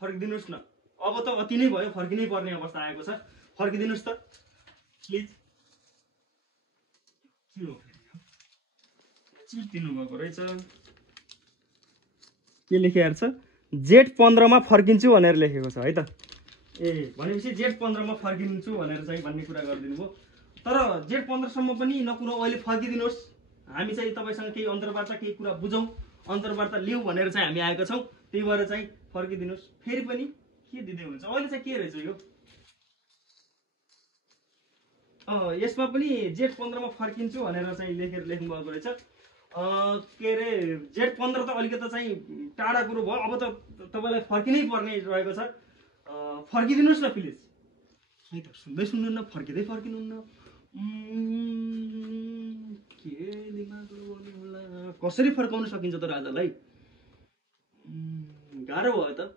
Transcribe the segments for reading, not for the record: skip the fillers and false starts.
फर्किदिनुस् न। अब त अति नै भयो, फर्किनै पर्ने अवस्था आएको छ। फर्किदिनुस् त प्लिज। चिट दिनुभएको रहेछ। के लेखेको छ? Z15 मा फर्किन्छु भनेर लेखेको छ है त। ए भनेपछि Z15 मा फर्किन्छु भनेर चाहिँ भन्ने कुरा गरिदिनु भयो। तर Z15 सम्म पनि नकुरो अहिले फर्किदिनुहोस्। हामी चाहिँ तपाईसँग केही अन्तर्वार्ता केही कुरा बुझौँ, अन्तर्वार्ता लिउँ भनेर चाहिँ हामी आएका छौँ। त्यही भएर चाहिँ फर्किदिनुहोस्। फेरि पनि के दिँदै हुन्छ अहिले चाहिँ के रहेछ यो? यसमा पनि Z15 मा फर्किन्छु भनेर चाहिँ लेख्नु भएको रहेछ। के अरे Z15 त अलिकति चाहिँ टाढा कुरो भयो। अब त तपाईँलाई फर्किनै पर्ने रहेको छ। फर्किदिनुहोस् न प्लिज। है त सुन्दै सुन्नुहुन्न, फर्किँदै फर्किनुहुन्न। के दिमाग लगाउने होला? कसरी फर्काउन सकिन्छ त राजालाई? गाह्रो भयो त।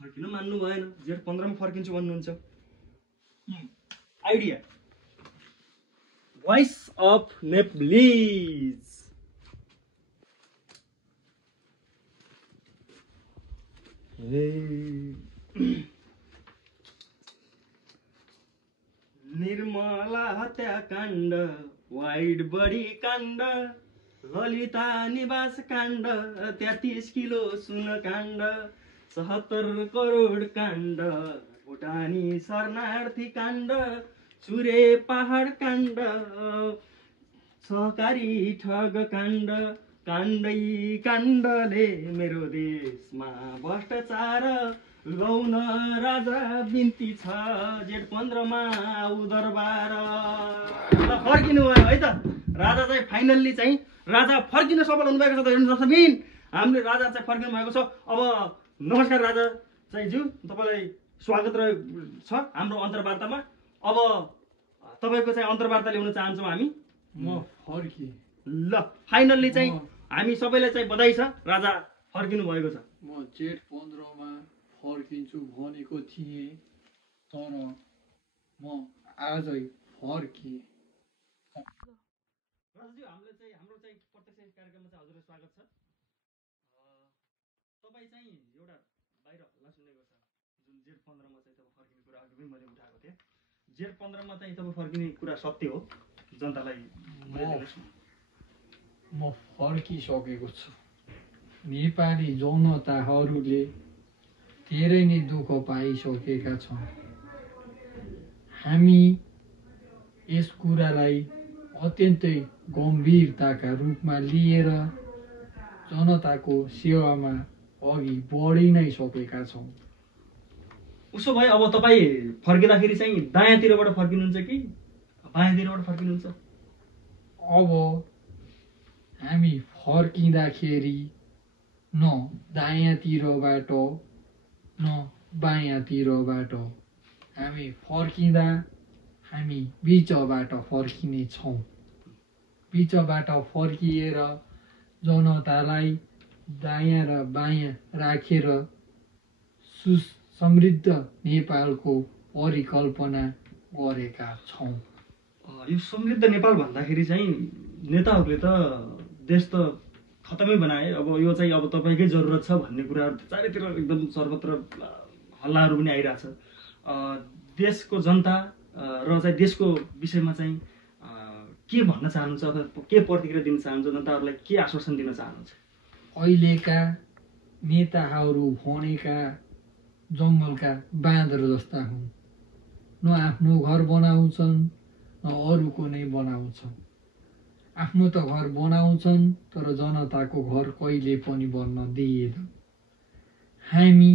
फर्किन मान्नु भएन। Z15 मा फर्किन्छु भन्नुहुन्छ। Idea voice of Nepalese. Nirmala हत्याकाण्ड, वाइड बडी काण्ड, ललिता निवास काण्ड, 33 किलो सुन काण्ड, 77 करोड काण्ड, भुटानी शरणार्थी काण्ड, चुरे पहाड काण्ड, सहकारी ठग काण्ड, काण्डै काण्डले मेरो देशमा भ्रष्टाचार गौन राजा बिन्ती छ। Z15 मा आऊ दरबार। फर्किनु भयो है त राजा चाहिँ फाइनल्ली चाहिँ राजा फर्किन सफल हुनुभएको छ त हेर्नु दर्शकबिन। हामीले राजा चाहिँ फर्किनु भएको छ। अब नमस्कार राजा चाहिँ ज्यू, तपाईँलाई स्वागत छ हाम्रो अन्तर्वार्तामा। अब तपाईँको चाहिँ अन्तर्वार्ता ल्याउन चाहन्छौँ हामी। म फर्किए ल फाइनल्ली चाहिँ हामी सबैलाई चाहिँ बधाई छ, राजा फर्किनु भएको छ। म Z15 मा फर्किन्छु भनेको थिएँ, तर म आजै फर्किएँ। राजाज्यू हाम्रो चाहिँ प्रत्यक्ष कार्यक्रममा चाहिँ हजुरलाई स्वागत छ। तपाईँ चाहिँ एउटा बाहिर हल्ला सुनेको छ जुन Z15 मा चाहिँ तपाईँ फर्किने कुरा अघि पनि मैले उठाएको थिएँ। Z15 मा चाहिँ तपाईँ फर्किने कुरा सत्य हो? जनतालाई म फर्किसकेको छु। नेपाली जनताहरूले धेरै नै दुःख पाइसकेका छन्। हामी यस कुरालाई अत्यन्तै गम्भीरताका रूपमा लिएर जनताको सेवामा अघि बढी नै सकेका छौँ। उसो भए अब तपाईँ फर्किँदाखेरि चाहिँ दायाँतिरबाट फर्किनुहुन्छ कि बायाँतिरबाट फर्किनुहुन्छ? अब हामी फर्किँदाखेरि न दायाँतिरबाट न बायाँतिरबाट, हामी फर्किँदा हामी बिचबाट फर्किने छौँ। बिचबाट फर्किएर जनतालाई दायाँ र बायाँ राखेर सुसमृद्ध नेपालको परिकल्पना गरेका छौँ। यो समृद्ध नेपाल भन्दाखेरि चाहिँ नेताहरूले त देश त खतमै बनाए। अब यो चाहिँ अब तपाईँकै जरुरत छ भन्ने कुराहरू चारैतिर एकदम सर्वत्र हल्लाहरू पनि आइरहेछ। देशको जनता र चाहिँ देशको विषयमा चाहिँ के भन्न चाहनुहुन्छ अथवा के प्रतिक्रिया दिन चाहनुहुन्छ? जनताहरूलाई के आश्वासन दिन चाहनुहुन्छ? अहिलेका नेताहरू भनेका जङ्गलका बाँदर जस्ता हुन्। न आफ्नो घर बनाउँछन् न अरूको नै बनाउँछन्। आफ्नो त घर बनाउँछन् तर जनताको घर कहिले पनि बन्न दिएन। हामी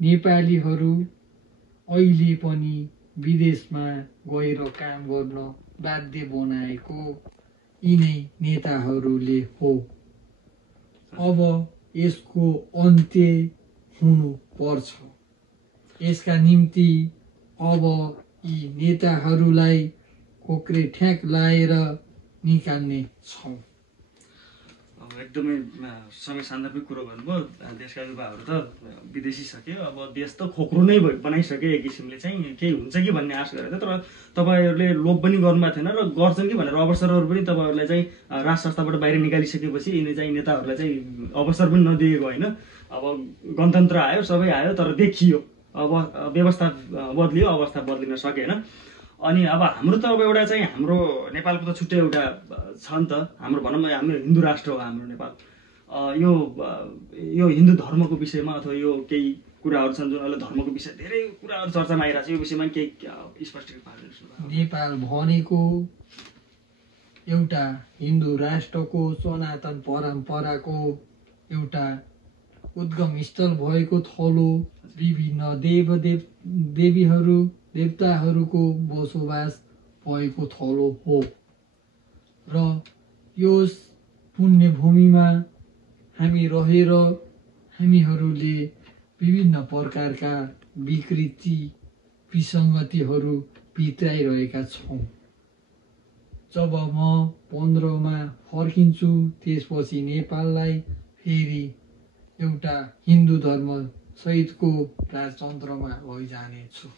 नेपालीहरू अहिले पनि विदेशमा गएर काम गर्न बाध्य बनाएको यिनै नेताहरूले हो। अब यसको अन्त्य हुनु पर्छ। यसका निम्ति अब यी नेताहरूलाई कोक्रे ठ्याक लाएर निकाल्ने छौँ। अब एकदमै समय सान्दर्भिक कुरो गर्नुभयो। देशका युवाहरू त विदेशी सक्यो, अब देश त खोक्रो नै बनाइसक्यो एक किसिमले चाहिँ, केही हुन्छ कि भन्ने आश गरेको थियो। तर तपाईँहरूले लोभ पनि गर्नुभएको थिएन र गर्छन् कि भनेर अवसरहरू पनि तपाईँहरूलाई चाहिँ राज संस्थाबाट बाहिर निकालिसकेपछि यिनी चाहिँ नेताहरूलाई चाहिँ अवसर पनि नदिएको होइन। अब गणतन्त्र आयो, सबै आयो, तर देखियो अब व्यवस्था बदलियो, अवस्था बदलिन सकेन। अनि अब हाम्रो त अब एउटा चाहिँ हाम्रो नेपालको त छुट्टै एउटा छ नि त, हाम्रो भनौँ हाम्रो हिन्दू राष्ट्र हो हाम्रो नेपाल। यो हिन्दू धर्मको विषयमा अथवा यो केही कुराहरू छन् जुन अहिले धर्मको विषय धेरै कुराहरू चर्चामा आइरहेको छ, यो विषयमा केही स्पष्टीकरण पार्नु। नेपाल भनेको एउटा हिन्दू राष्ट्रको सनातन परम्पराको एउटा उद्गम स्थल भएको थलो, विभिन्न देवीहरू देवताहरूको बसोबास भएको थलो हो र यो पुण्यभूमिमा हामी रहेर हामीहरूले विभिन्न प्रकारका विकृति विसङ्गतिहरू बिताइरहेका छौँ। जब म 15मा फर्किन्छु त्यसपछि नेपाललाई फेरि एउटा हिन्दू धर्म सहितको राजतन्त्रमा लैजानेछु।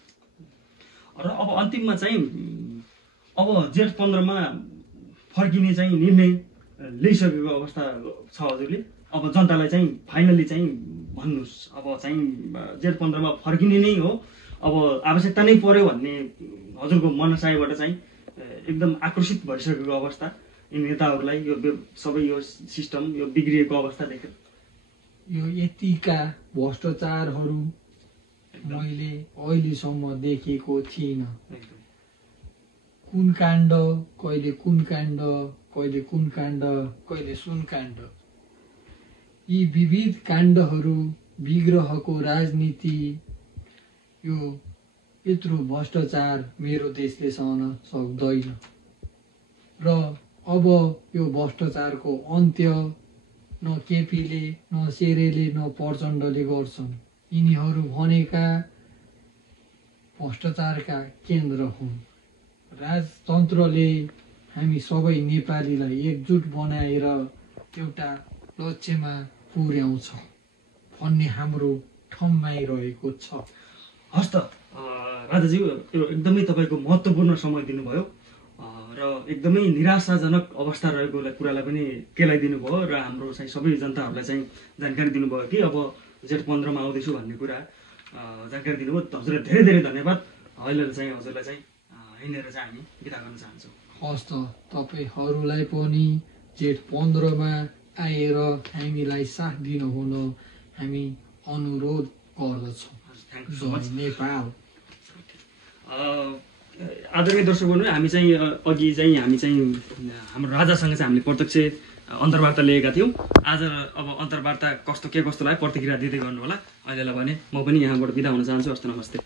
र अब अन्तिममा चाहिँ अब जेठ 15मा फर्किने चाहिँ निर्णय लिइसकेको अवस्था छ हजुरले। अब जनतालाई चाहिँ फाइनल्ली चाहिँ भन्नुहोस्, अब चाहिँ जेठ 15मा फर्किने नै हो, अब आवश्यकता नै पर्यो भन्ने हजुरको मनसायबाट चाहिँ एकदम आकर्षित भइसकेको अवस्था यी नेताहरूलाई, यो सबै यो सिस्टम यो बिग्रिएको अवस्था देखेर यो यतिका भ्रष्टाचारहरू मैले अहिलेसम्म देखेको थिइनँ। कुन काण्ड कहिले कुन काण्ड, कहिले कुन काण्ड, कहिले सुन काण्ड, यी विविध काण्डहरू, विग्रहको राजनीति, यो यत्रो भ्रष्टाचार मेरो देशले सहन सक्दैन र अब यो भ्रष्टाचारको अन्त्य न केपीले, न शेरेले, न प्रचण्डले गर्छन्। यिनीहरू भनेका भ्रष्टाचारका केन्द्र हुन्। राजतन्त्रले हामी सबै नेपालीलाई एकजुट बनाएर एउटा लक्ष्यमा पुर्याउँछ भन्ने हाम्रो ठम्माइरहेको छ। हस् त राजाज्यू, यो एकदमै तपाईँको महत्त्वपूर्ण समय दिनुभयो र एकदमै निराशाजनक अवस्था रहेको कुरालाई पनि केलाइदिनु भयो र हाम्रो चाहिँ सबै जनताहरूलाई चाहिँ जानकारी दिनुभयो कि अब जेठ 15मा आउँदैछु भन्ने कुरा जानकारी दिनुभयो। हजुरलाई धेरै धेरै धन्यवाद। अहिले चाहिँ हजुरलाई चाहिँ हिँडेर चाहिँ हामी बिदा गर्न चाहन्छौँ। हस् त, तपाईँहरूलाई पनि जेठ 15मा आएर हामीलाई साथ दिनुहुन हामी अनुरोध गर्दछौँ। Thank you so much. Nepal. आदरणीय दर्शकहरू, हामी चाहिँ अघि चाहिँ हामी चाहिँ हाम्रो राजासँग चाहिँ हामीले प्रत्यक्ष अन्तर्वार्ता लिएका थियौँ। आज अब अन्तर्वार्ता कस्तो के कस्तो लाग्यो प्रतिक्रिया दिँदै गर्नु होला। अहिलेलाई भने म पनि यहाँबाट बिदा हुन चाहन्छु। हस्त नमस्ते।